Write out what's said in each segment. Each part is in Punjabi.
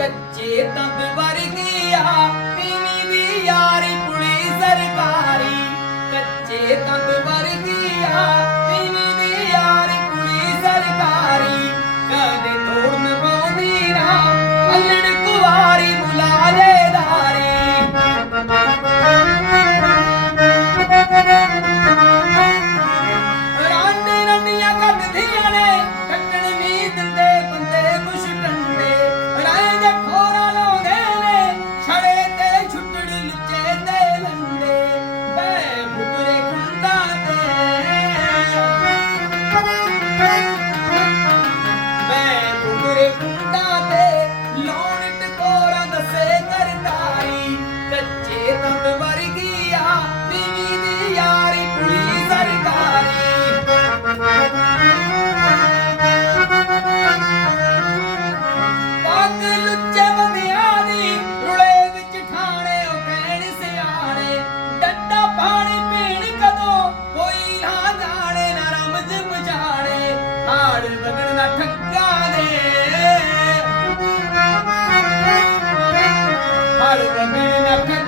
ਕੱਚੇ ਤੰਦ ਵਰਗੀਆ I've been a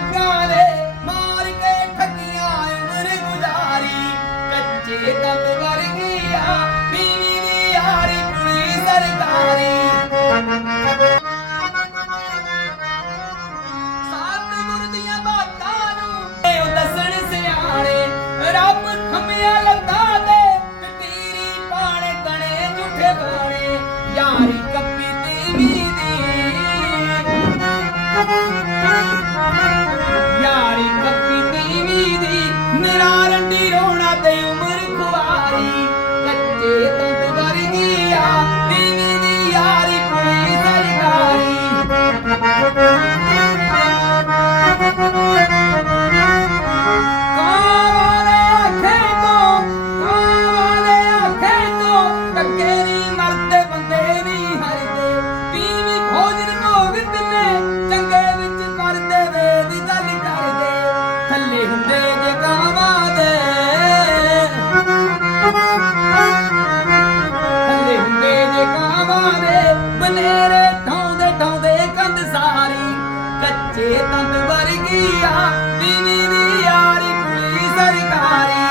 ਢੱਲੇ ਹੁੰਦੇ ਜੇ ਕਾਵਾਂ ਦੇ। ਢੱਲੇ ਹੁੰਦੇ ਜੇ ਦੇ, ਬਨੇਰੇ ਸਾਰੀ। ਕੱਚੇ ਤੰਦ ਵਰਗੀ ਆ ਸਰਕਾਰੀ।